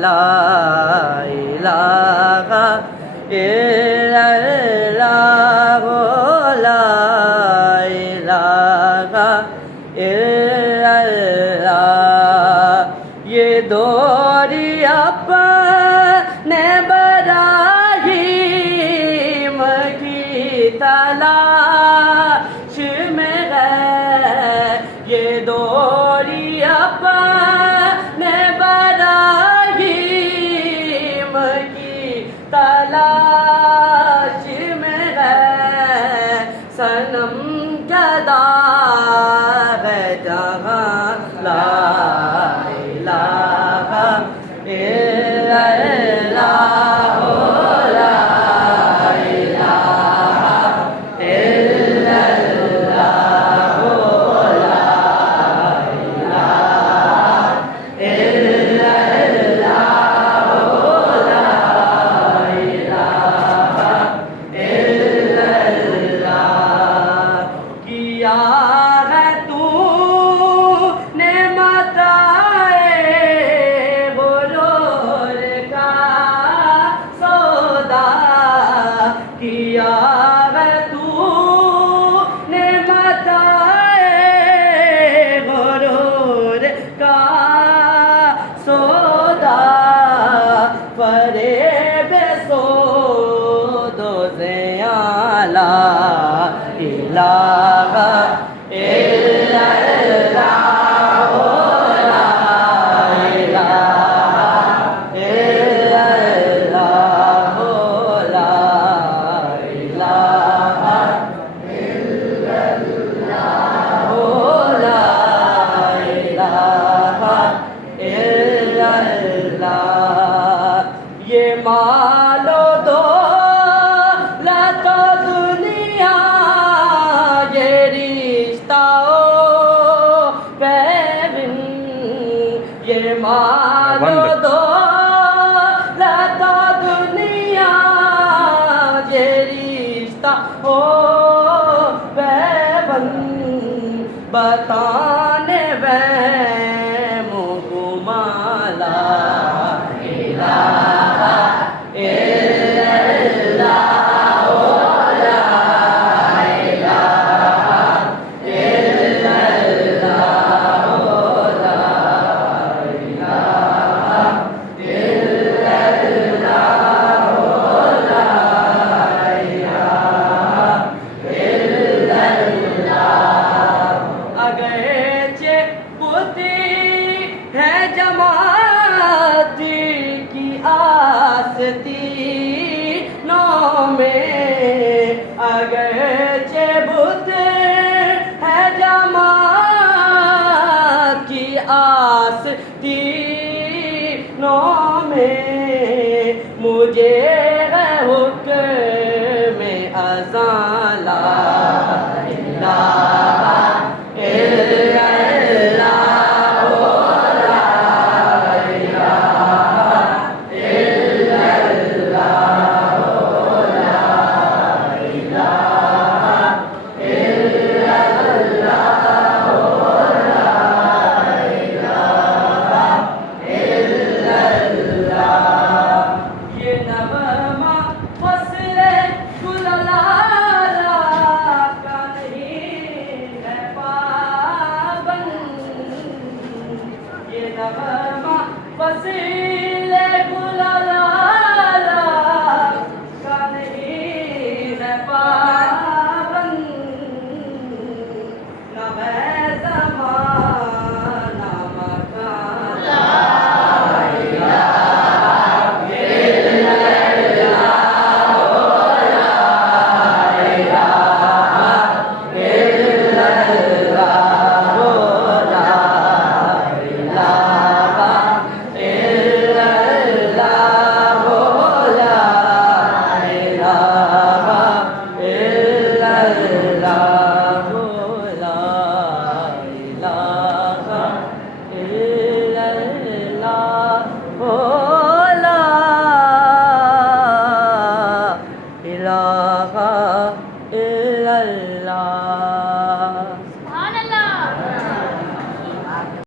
ला इलाहा इल्लल्लाह ला इलाहा इल्लल्लाह। ये दौरिया अपने बराहीम की तलाश में है। ये दौरिया अपने बराहीम की तलाश में है। सनम गदा है जहाँ ला इलाहा इल्लल्लाह ला इलाहा इल्लल्लाह ला इलाहा इल्लल्लाह ला इलाहा इल्लल्लाह। किया है तूने मताए गुरूर का सौदा। किया है तूने मताए गुरूर का सौदा। फरेब सौदो से आला इलाहा इल्लल्लाह ला इलाहा इल्लल्लाह ला इलाहा इल्लल्लाह ला इलाहा इल्लल्लाह। ये मालो दो लता दुनिया ये रिश्ता पैरिन। ये मालो दो लता दुनिया ये रिश्ता हो पैबन। बताने वे मुगुमाला इलाहा इल्लल्लाह ला इलाहा इल्लल्लाह ला इलाहा इल्लल्लाह ला इलाहा इल्लल्लाह। अगरचे बुद्धि है जमाती की आस्ती नौ में। अगरचे बुद्ध है जमात की आस्ती नौ में। मुझे है हुक्म में अज़ान ला इलाहा इल्लल्लाह ला इलाहा इल्लल्लाह ला इलाहा इल्लल्लाह ला इलाहा इल्लल्लाह। ये नगमा फसले गुललाला का नहीं है पाबंद। ये नगमा फसले